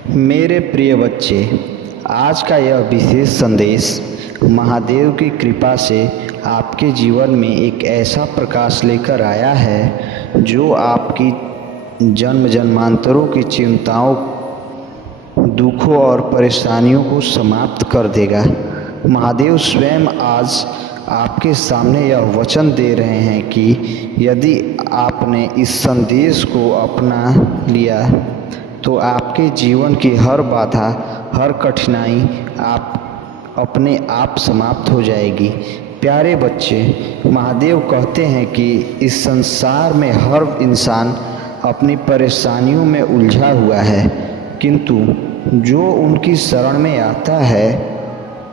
मेरे प्रिय बच्चे, आज का यह विशेष संदेश महादेव की कृपा से आपके जीवन में एक ऐसा प्रकाश लेकर आया है जो आपकी जन्म जन्मांतरों की चिंताओं, दुखों और परेशानियों को समाप्त कर देगा। महादेव स्वयं आज आपके सामने यह वचन दे रहे हैं कि यदि आपने इस संदेश को अपना लिया तो आपके जीवन की हर बाधा, हर कठिनाई अपने आप समाप्त हो जाएगी। प्यारे बच्चे, महादेव कहते हैं कि इस संसार में हर इंसान अपनी परेशानियों में उलझा हुआ है, किंतु जो उनकी शरण में आता है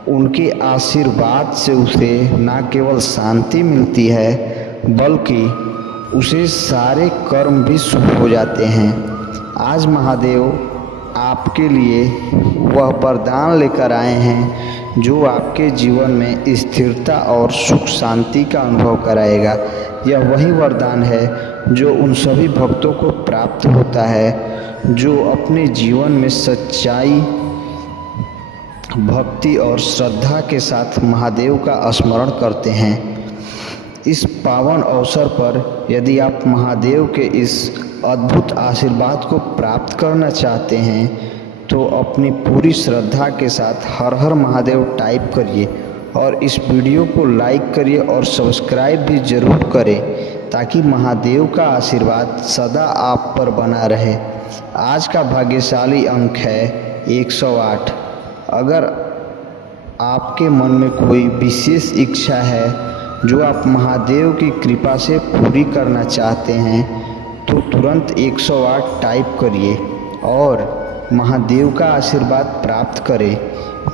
उनके आशीर्वाद से उसे न केवल शांति मिलती है बल्कि उसे सारे कर्म भी शुभ हो जाते हैं। आज महादेव आपके लिए वह वरदान लेकर आए हैं जो आपके जीवन में स्थिरता और सुख शांति का अनुभव कराएगा। यह वही वरदान है जो उन सभी भक्तों को प्राप्त होता है जो अपने जीवन में सच्चाई, भक्ति और श्रद्धा के साथ महादेव का स्मरण करते हैं। इस पावन अवसर पर यदि आप महादेव के इस अद्भुत आशीर्वाद को प्राप्त करना चाहते हैं तो अपनी पूरी श्रद्धा के साथ हर हर महादेव टाइप करिए और इस वीडियो को लाइक करिए और सब्सक्राइब भी ज़रूर करें ताकि महादेव का आशीर्वाद सदा आप पर बना रहे। आज का भाग्यशाली अंक है 108। अगर आपके मन में कोई विशेष इच्छा है जो आप महादेव की कृपा से पूरी करना चाहते हैं तो तुरंत 108 टाइप करिए और महादेव का आशीर्वाद प्राप्त करें।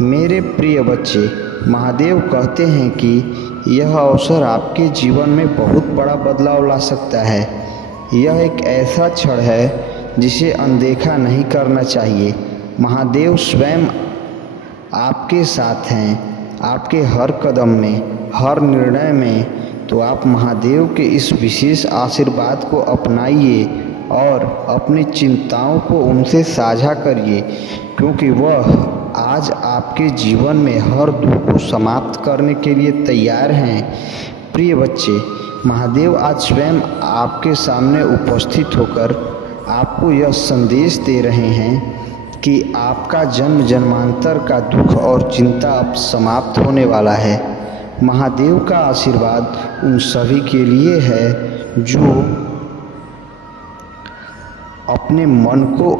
मेरे प्रिय बच्चे, महादेव कहते हैं कि यह अवसर आपके जीवन में बहुत बड़ा बदलाव ला सकता है। यह एक ऐसा क्षण है जिसे अनदेखा नहीं करना चाहिए। महादेव स्वयं आपके साथ हैं, आपके हर कदम में, हर निर्णय में। तो आप महादेव के इस विशेष आशीर्वाद को अपनाइए और अपनी चिंताओं को उनसे साझा करिए, क्योंकि वह आज आपके जीवन में हर दुख को समाप्त करने के लिए तैयार हैं। प्रिय बच्चे, महादेव आज स्वयं आपके सामने उपस्थित होकर आपको यह संदेश दे रहे हैं कि आपका जन्म जन्मांतर का दुख और चिंता अब समाप्त होने वाला है। महादेव का आशीर्वाद उन सभी के लिए है जो अपने मन को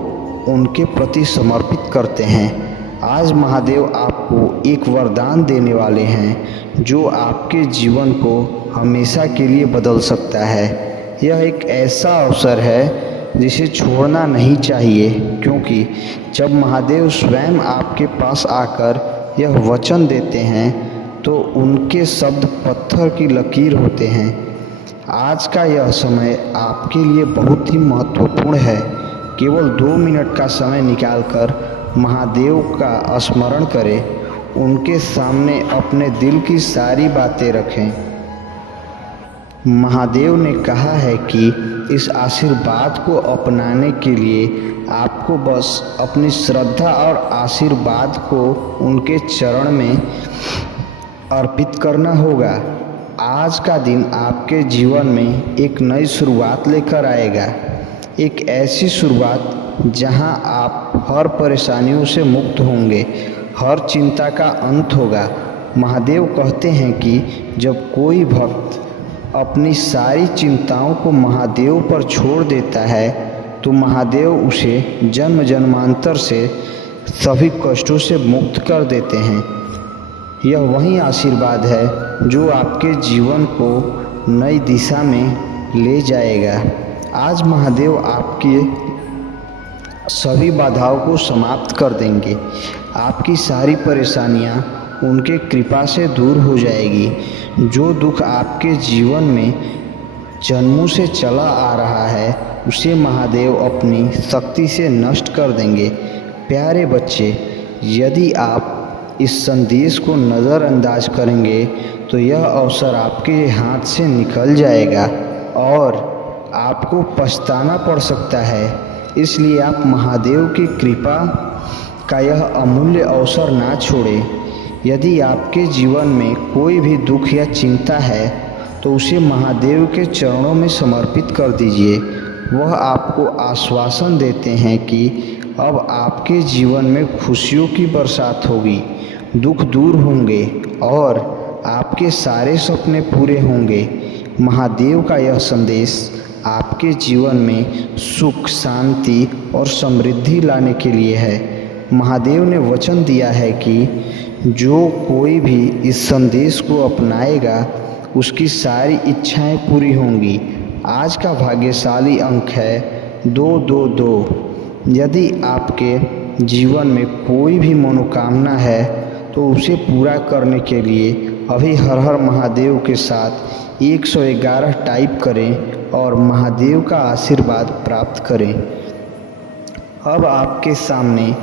उनके प्रति समर्पित करते हैं। आज महादेव आपको एक वरदान देने वाले हैं जो आपके जीवन को हमेशा के लिए बदल सकता है। यह एक ऐसा अवसर है जिसे छोड़ना नहीं चाहिए, क्योंकि जब महादेव स्वयं आपके पास आकर यह वचन देते हैं तो उनके शब्द पत्थर की लकीर होते हैं। आज का यह समय आपके लिए बहुत ही महत्वपूर्ण है। केवल 2 मिनट का समय निकालकर महादेव का स्मरण करें, उनके सामने अपने दिल की सारी बातें रखें। महादेव ने कहा है कि इस आशीर्वाद को अपनाने के लिए आपको बस अपनी श्रद्धा और आशीर्वाद को उनके चरण में अर्पित करना होगा। आज का दिन आपके जीवन में एक नई शुरुआत लेकर आएगा, एक ऐसी शुरुआत जहां आप हर परेशानियों से मुक्त होंगे, हर चिंता का अंत होगा। महादेव कहते हैं कि जब कोई भक्त अपनी सारी चिंताओं को महादेव पर छोड़ देता है तो महादेव उसे जन्म जन्मांतर से सभी कष्टों से मुक्त कर देते हैं। यह वही आशीर्वाद है जो आपके जीवन को नई दिशा में ले जाएगा। आज महादेव आपके सभी बाधाओं को समाप्त कर देंगे। आपकी सारी परेशानियां उनके कृपा से दूर हो जाएगी। जो दुख आपके जीवन में जन्मों से चला आ रहा है उसे महादेव अपनी शक्ति से नष्ट कर देंगे। प्यारे बच्चे, यदि आप इस संदेश को नज़रअंदाज करेंगे तो यह अवसर आपके हाथ से निकल जाएगा और आपको पछताना पड़ सकता है। इसलिए आप महादेव की कृपा का यह अमूल्य अवसर ना छोड़ें। यदि आपके जीवन में कोई भी दुख या चिंता है तो उसे महादेव के चरणों में समर्पित कर दीजिए। वह आपको आश्वासन देते हैं कि अब आपके जीवन में खुशियों की बरसात होगी, दुख दूर होंगे और आपके सारे सपने पूरे होंगे। महादेव का यह संदेश आपके जीवन में सुख, शांति और समृद्धि लाने के लिए है। महादेव ने वचन दिया है कि जो कोई भी इस संदेश को अपनाएगा उसकी सारी इच्छाएं पूरी होंगी। आज का भाग्यशाली अंक है 222। यदि आपके जीवन में कोई भी मनोकामना है तो उसे पूरा करने के लिए अभी हर हर महादेव के साथ 111 टाइप करें और महादेव का आशीर्वाद प्राप्त करें। अब आपके सामने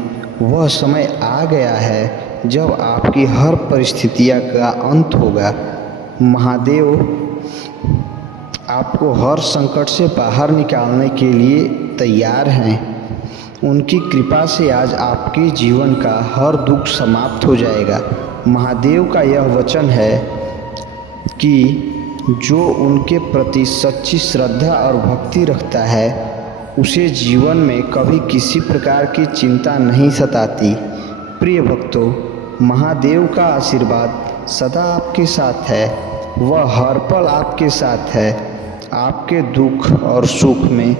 वह समय आ गया है जब आपकी हर परिस्थितियों का अंत होगा। महादेव आपको हर संकट से बाहर निकालने के लिए तैयार हैं। उनकी कृपा से आज आपके जीवन का हर दुख समाप्त हो जाएगा। महादेव का यह वचन है कि जो उनके प्रति सच्ची श्रद्धा और भक्ति रखता है उसे जीवन में कभी किसी प्रकार की चिंता नहीं सताती। प्रिय भक्तों, महादेव का आशीर्वाद सदा आपके साथ है। वह हर पल आपके साथ है। आपके दुख और सुख में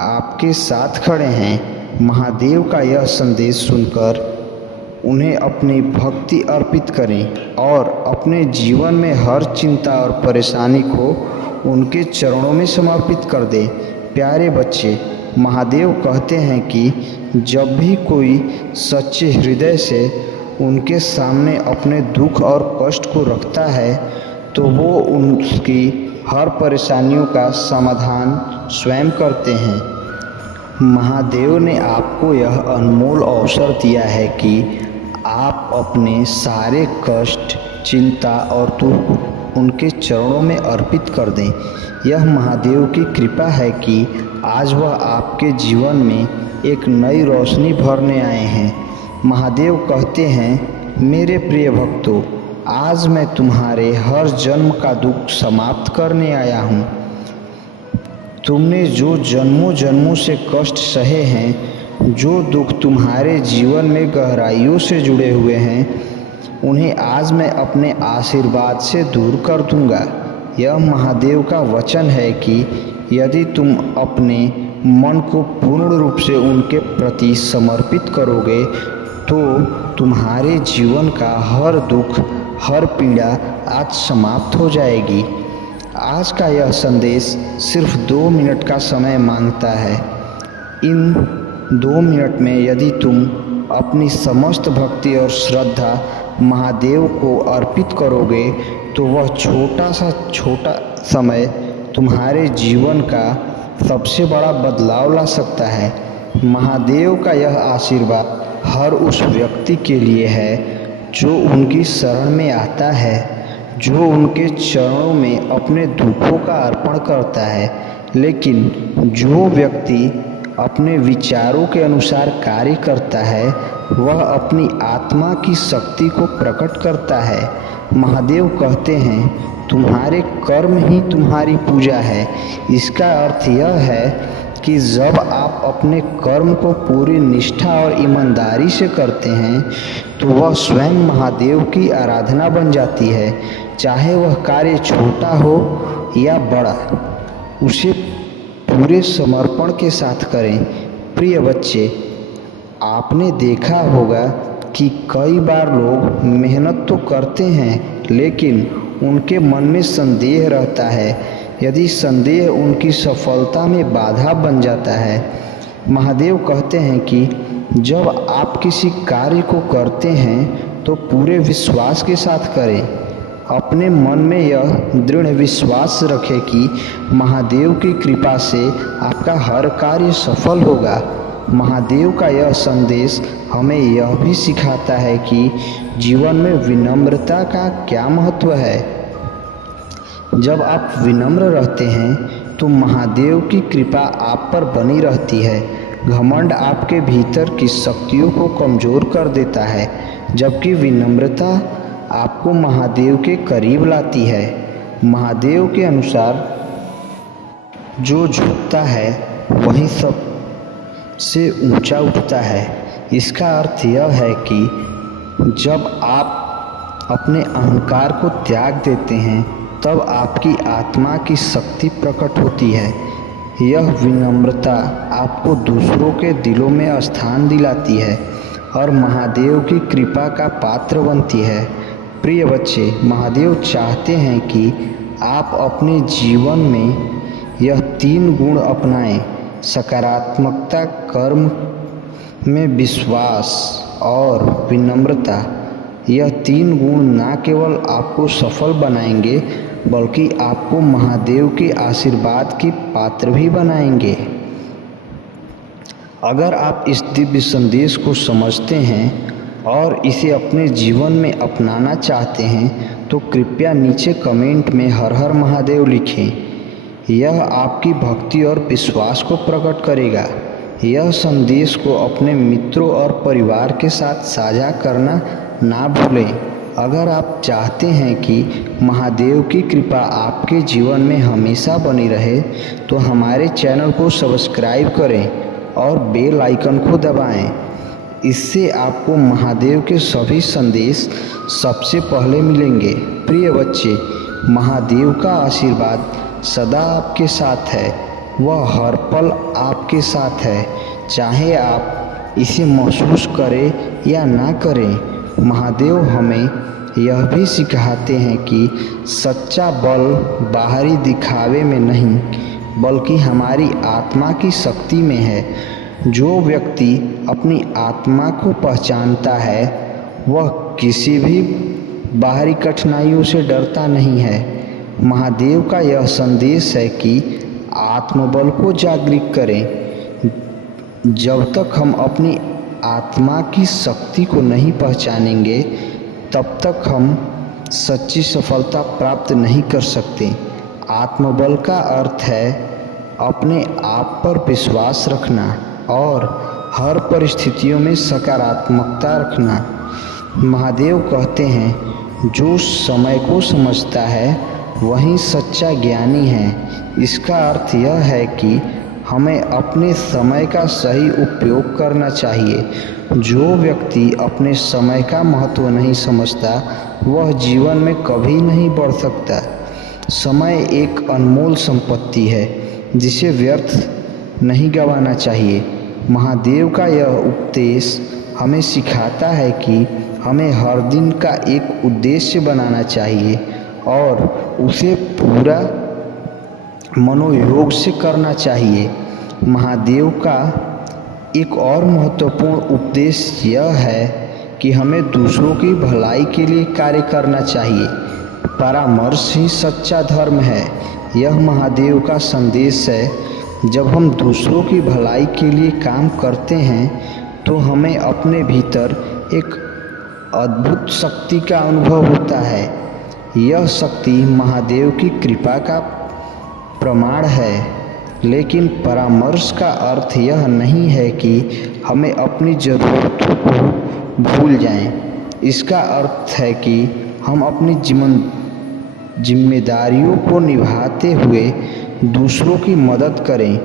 आपके साथ खड़े हैं। महादेव का यह संदेश सुनकर उन्हें अपनी भक्ति अर्पित करें और अपने जीवन में हर चिंता और परेशानी को उनके चरणों में समर्पित कर दें। प्यारे बच्चे, महादेव कहते हैं कि जब भी कोई सच्चे हृदय से उनके सामने अपने दुख और कष्ट को रखता है तो वो उनकी हर परेशानियों का समाधान स्वयं करते हैं। महादेव ने आपको यह अनमोल अवसर दिया है कि आप अपने सारे कष्ट, चिंता और दुख उनके चरणों में अर्पित कर दें। यह महादेव की कृपा है कि आज वह आपके जीवन में एक नई रोशनी भरने आए हैं। महादेव कहते हैं, मेरे प्रिय भक्तों, आज मैं तुम्हारे हर जन्म का दुख समाप्त करने आया हूँ। तुमने जो जन्मों जन्मों से कष्ट सहे हैं, जो दुख तुम्हारे जीवन में गहराइयों से जुड़े हुए हैं, उन्हें आज मैं अपने आशीर्वाद से दूर कर दूंगा। यह महादेव का वचन है कि यदि तुम अपने मन को पूर्ण रूप से उनके प्रति समर्पित करोगे तो तुम्हारे जीवन का हर दुख, हर पीड़ा आज समाप्त हो जाएगी। आज का यह संदेश सिर्फ 2 मिनट का समय मांगता है। इन 2 मिनट में यदि तुम अपनी समस्त भक्ति और श्रद्धा महादेव को अर्पित करोगे तो वह छोटा समय तुम्हारे जीवन का सबसे बड़ा बदलाव ला सकता है। महादेव का यह आशीर्वाद हर उस व्यक्ति के लिए है जो उनकी शरण में आता है, जो उनके चरणों में अपने दुखों का अर्पण करता है। लेकिन जो व्यक्ति अपने विचारों के अनुसार कार्य करता है वह अपनी आत्मा की शक्ति को प्रकट करता है। महादेव कहते हैं, तुम्हारे कर्म ही तुम्हारी पूजा है। इसका अर्थ यह है कि जब आप अपने कर्म को पूरी निष्ठा और ईमानदारी से करते हैं तो वह स्वयं महादेव की आराधना बन जाती है। चाहे वह कार्य छोटा हो या बड़ा, उसे पूरे समर्पण के साथ करें। प्रिय बच्चे, आपने देखा होगा कि कई बार लोग मेहनत तो करते हैं लेकिन उनके मन में संदेह रहता है। यदि संदेह उनकी सफलता में बाधा बन जाता है। महादेव कहते हैं कि जब आप किसी कार्य को करते हैं तो पूरे विश्वास के साथ करें। अपने मन में यह दृढ़ विश्वास रखें कि महादेव की कृपा से आपका हर कार्य सफल होगा। महादेव का यह संदेश हमें यह भी सिखाता है कि जीवन में विनम्रता का क्या महत्व है। जब आप विनम्र रहते हैं तो महादेव की कृपा आप पर बनी रहती है। घमंड आपके भीतर की शक्तियों को कमज़ोर कर देता है, जबकि विनम्रता आपको महादेव के करीब लाती है। महादेव के अनुसार जो झुकता है वही सबसे ऊंचा उठता है। इसका अर्थ यह है कि जब आप अपने अहंकार को त्याग देते हैं तब आपकी आत्मा की शक्ति प्रकट होती है। यह विनम्रता आपको दूसरों के दिलों में स्थान दिलाती है और महादेव की कृपा का पात्र बनती है। प्रिय बच्चे, महादेव चाहते हैं कि आप अपने जीवन में यह 3 गुण अपनाएं: सकारात्मकता, कर्म में विश्वास और विनम्रता। यह 3 गुण न केवल आपको सफल बनाएंगे बल्कि आपको महादेव के आशीर्वाद के पात्र भी बनाएंगे। अगर आप इस दिव्य संदेश को समझते हैं और इसे अपने जीवन में अपनाना चाहते हैं तो कृपया नीचे कमेंट में हर हर महादेव लिखें। यह आपकी भक्ति और विश्वास को प्रकट करेगा। यह संदेश को अपने मित्रों और परिवार के साथ साझा करना ना भूलें। अगर आप चाहते हैं कि महादेव की कृपा आपके जीवन में हमेशा बनी रहे तो हमारे चैनल को सब्सक्राइब करें और बेल आइकन को दबाएं। इससे आपको महादेव के सभी संदेश सबसे पहले मिलेंगे। प्रिय बच्चे, महादेव का आशीर्वाद सदा आपके साथ है। वह हर पल आपके साथ है, चाहे आप इसे महसूस करें या ना करें। महादेव हमें यह भी सिखाते हैं कि सच्चा बल बाहरी दिखावे में नहीं बल्कि हमारी आत्मा की शक्ति में है। जो व्यक्ति अपनी आत्मा को पहचानता है वह किसी भी बाहरी कठिनाइयों से डरता नहीं है। महादेव का यह संदेश है कि आत्मबल को जागृत करें। जब तक हम अपनी आत्मा की शक्ति को नहीं पहचानेंगे तब तक हम सच्ची सफलता प्राप्त नहीं कर सकते। आत्मबल का अर्थ है अपने आप पर विश्वास रखना और हर परिस्थितियों में सकारात्मकता रखना। महादेव कहते हैं, जो समय को समझता है वही सच्चा ज्ञानी है। इसका अर्थ यह है कि हमें अपने समय का सही उपयोग करना चाहिए। जो व्यक्ति अपने समय का महत्व नहीं समझता वह जीवन में कभी नहीं बढ़ सकता। समय एक अनमोल संपत्ति है जिसे व्यर्थ नहीं गंवाना चाहिए। महादेव का यह उपदेश हमें सिखाता है कि हमें हर दिन का एक उद्देश्य बनाना चाहिए और उसे पूरा मनोयोग से करना चाहिए। महादेव का एक और महत्वपूर्ण उपदेश यह है कि हमें दूसरों की भलाई के लिए कार्य करना चाहिए। परामर्श ही सच्चा धर्म है। यह महादेव का संदेश है। जब हम दूसरों की भलाई के लिए काम करते हैं तो हमें अपने भीतर एक अद्भुत शक्ति का अनुभव होता है। यह शक्ति महादेव की कृपा का प्रमाण है। लेकिन परामर्श का अर्थ यह नहीं है कि हमें अपनी ज़रूरतों को भूल जाएं। इसका अर्थ है कि हम अपनी जिम्मेदारियों को निभाते हुए दूसरों की मदद करें।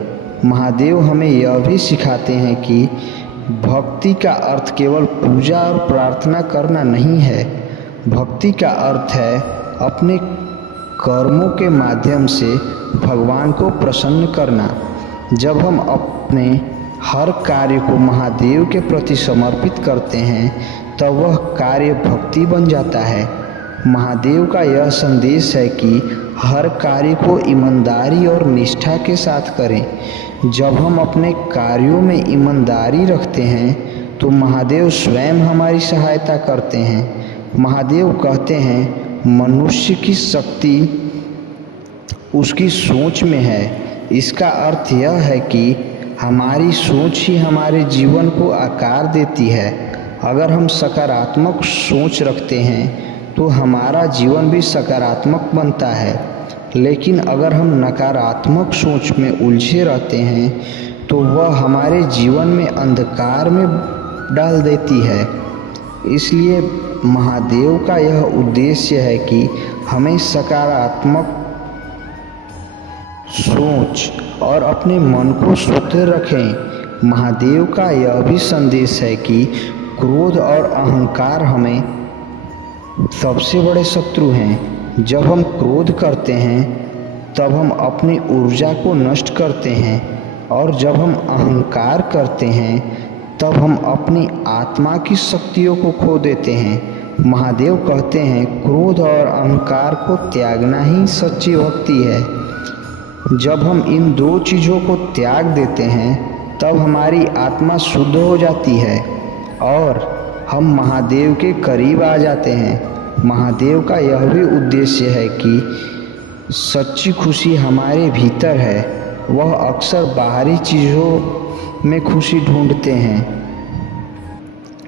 महादेव हमें यह भी सिखाते हैं कि भक्ति का अर्थ केवल पूजा और प्रार्थना करना नहीं है। भक्ति का अर्थ है अपने कर्मों के माध्यम से भगवान को प्रसन्न करना। जब हम अपने हर कार्य को महादेव के प्रति समर्पित करते हैं तब वह कार्य भक्ति बन जाता है। महादेव का यह संदेश है कि हर कार्य को ईमानदारी और निष्ठा के साथ करें। जब हम अपने कार्यों में ईमानदारी रखते हैं तो महादेव स्वयं हमारी सहायता करते हैं। महादेव कहते हैं, मनुष्य की शक्ति उसकी सोच में है। इसका अर्थ यह है कि हमारी सोच ही हमारे जीवन को आकार देती है। अगर हम सकारात्मक सोच रखते हैं तो हमारा जीवन भी सकारात्मक बनता है। लेकिन अगर हम नकारात्मक सोच में उलझे रहते हैं तो वह हमारे जीवन में अंधकार में डाल देती है। इसलिए महादेव का यह उद्देश्य है कि हमें सकारात्मक सोच और अपने मन को शुद्ध रखें। महादेव का यह भी संदेश है कि क्रोध और अहंकार हमें सबसे बड़े शत्रु हैं। जब हम क्रोध करते हैं तब हम अपनी ऊर्जा को नष्ट करते हैं, और जब हम अहंकार करते हैं तब हम अपनी आत्मा की शक्तियों को खो देते हैं। महादेव कहते हैं क्रोध और अहंकार को त्यागना ही सच्ची भक्ति है। जब हम इन दो चीज़ों को त्याग देते हैं तब हमारी आत्मा शुद्ध हो जाती है और हम महादेव के करीब आ जाते हैं। महादेव का यह भी उद्देश्य है कि सच्ची खुशी हमारे भीतर है। वह अक्सर बाहरी चीज़ों में खुशी ढूंढते हैं,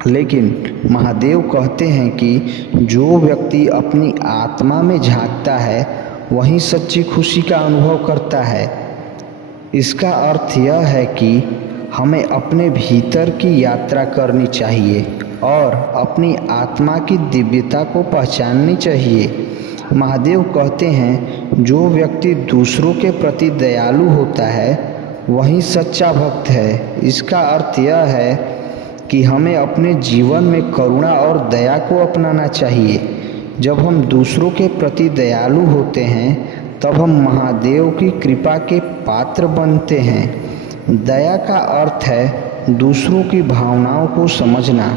लेकिन महादेव कहते हैं कि जो व्यक्ति अपनी आत्मा में झांकता है वही सच्ची खुशी का अनुभव करता है। इसका अर्थ यह है कि हमें अपने भीतर की यात्रा करनी चाहिए और अपनी आत्मा की दिव्यता को पहचाननी चाहिए। महादेव कहते हैं जो व्यक्ति दूसरों के प्रति दयालु होता है वही सच्चा भक्त है। इसका अर्थ यह है कि हमें अपने जीवन में करुणा और दया को अपनाना चाहिए। जब हम दूसरों के प्रति दयालु होते हैं तब हम महादेव की कृपा के पात्र बनते हैं। दया का अर्थ है दूसरों की भावनाओं को समझना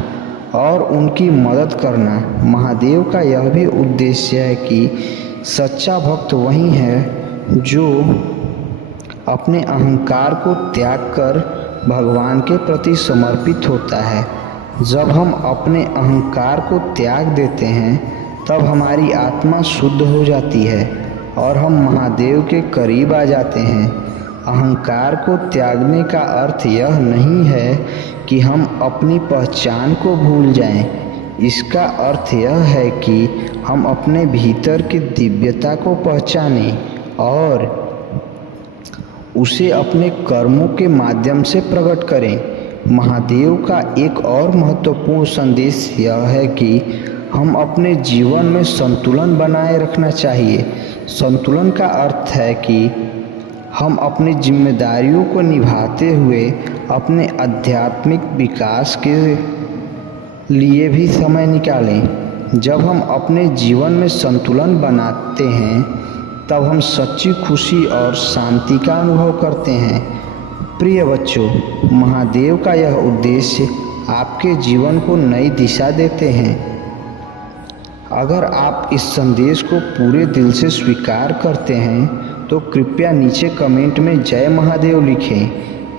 और उनकी मदद करना। महादेव का यह भी उद्देश्य है कि सच्चा भक्त वही है जो अपने अहंकार को त्याग कर भगवान के प्रति समर्पित होता है। जब हम अपने अहंकार को त्याग देते हैं तब हमारी आत्मा शुद्ध हो जाती है और हम महादेव के करीब आ जाते हैं। अहंकार को त्यागने का अर्थ यह नहीं है कि हम अपनी पहचान को भूल जाएं। इसका अर्थ यह है कि हम अपने भीतर की दिव्यता को पहचानें और उसे अपने कर्मों के माध्यम से प्रकट करें। महादेव का एक और महत्वपूर्ण संदेश यह है कि हम अपने जीवन में संतुलन बनाए रखना चाहिए। संतुलन का अर्थ है कि हम अपनी जिम्मेदारियों को निभाते हुए अपने आध्यात्मिक विकास के लिए भी समय निकालें। जब हम अपने जीवन में संतुलन बनाते हैं तब हम सच्ची खुशी और शांति का अनुभव करते हैं। प्रिय बच्चों, महादेव का यह उद्देश्य आपके जीवन को नई दिशा देते हैं। अगर आप इस संदेश को पूरे दिल से स्वीकार करते हैं तो कृपया नीचे कमेंट में जय महादेव लिखें।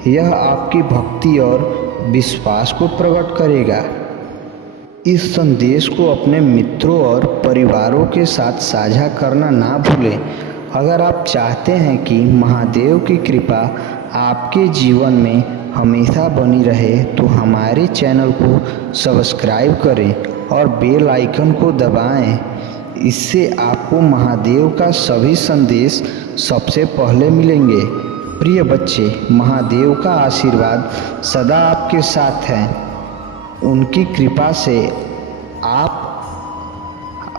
यह आपकी भक्ति और विश्वास को प्रकट करेगा। इस संदेश को अपने मित्रों और परिवारों के साथ साझा करना ना भूलें। अगर आप चाहते हैं कि महादेव की कृपा आपके जीवन में हमेशा बनी रहे तो हमारे चैनल को सब्सक्राइब करें और बेल आइकन को दबाएं। इससे आपको महादेव का सभी संदेश सबसे पहले मिलेंगे। प्रिय बच्चे, महादेव का आशीर्वाद सदा आपके साथ है। उनकी कृपा से आप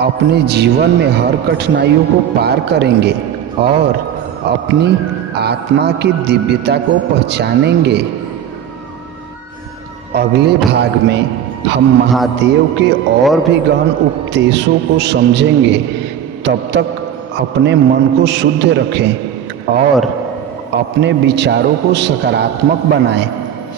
अपने जीवन में हर कठिनाइयों को पार करेंगे और अपनी आत्मा की दिव्यता को पहचानेंगे। अगले भाग में हम महादेव के और भी गहन उपदेशों को समझेंगे। तब तक अपने मन को शुद्ध रखें और अपने विचारों को सकारात्मक बनाएं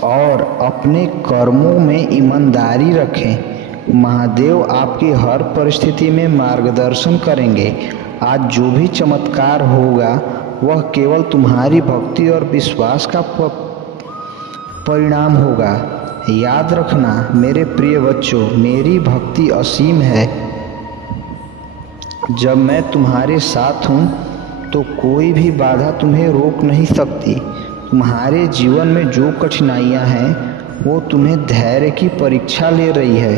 और अपने कर्मों में ईमानदारी रखें। महादेव आपकी हर परिस्थिति में मार्गदर्शन करेंगे। आज जो भी चमत्कार होगा वह केवल तुम्हारी भक्ति और विश्वास का परिणाम होगा। याद रखना मेरे प्रिय बच्चों, मेरी भक्ति असीम है। जब मैं तुम्हारे साथ हूँ तो कोई भी बाधा तुम्हें रोक नहीं सकती। तुम्हारे जीवन में जो कठिनाइयाँ हैं वो तुम्हें धैर्य की परीक्षा ले रही है,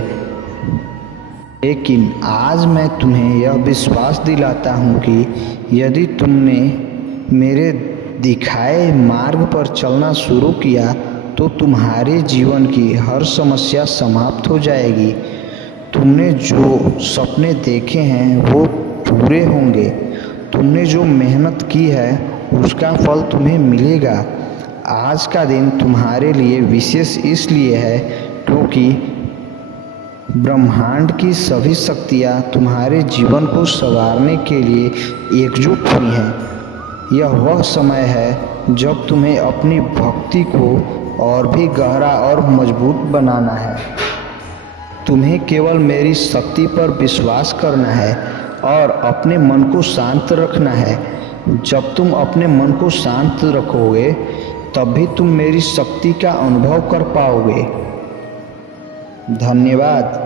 लेकिन आज मैं तुम्हें यह विश्वास दिलाता हूँ कि यदि तुमने मेरे दिखाए मार्ग पर चलना शुरू किया तो तुम्हारे जीवन की हर समस्या समाप्त हो जाएगी। तुमने जो सपने देखे हैं वो पूरे होंगे। तुमने जो मेहनत की है उसका फल तुम्हें मिलेगा। आज का दिन तुम्हारे लिए विशेष इसलिए है क्योंकि ब्रह्मांड की सभी शक्तियाँ तुम्हारे जीवन को संवारने के लिए एकजुट हुई हैं। यह वह समय है जब तुम्हें अपनी भक्ति को और भी गहरा और मजबूत बनाना है। तुम्हें केवल मेरी शक्ति पर विश्वास करना है और अपने मन को शांत रखना है। जब तुम अपने मन को शांत रखोगे तभी तुम मेरी शक्ति का अनुभव कर पाओगे। धन्यवाद।